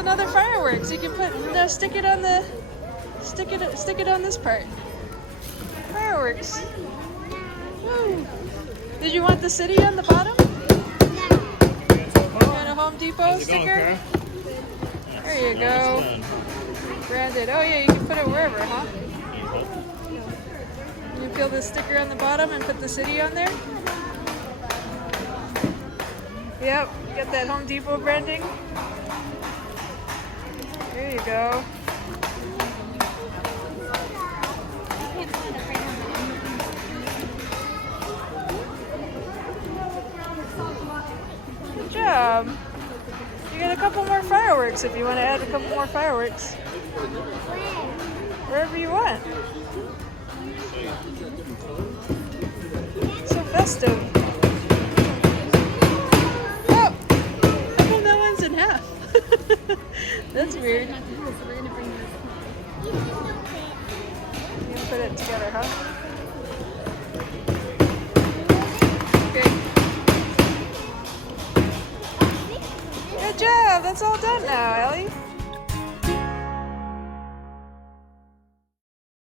another fireworks. You can put stick it on this part. Fireworks. Woo. Did you want the city on the bottom? And a Home Depot sticker? There you go. Branded. Oh yeah, you can put it wherever, huh? You peel the sticker on the bottom and put the city on there? Yep, get that Home Depot branding. There you go. Good job. You got a couple more fireworks if you want to add a couple more fireworks. Wherever you want. So festive. Oh! How that one's in half? That's weird. You can put it together, huh? Okay. Good job! That's all done now, Ellie.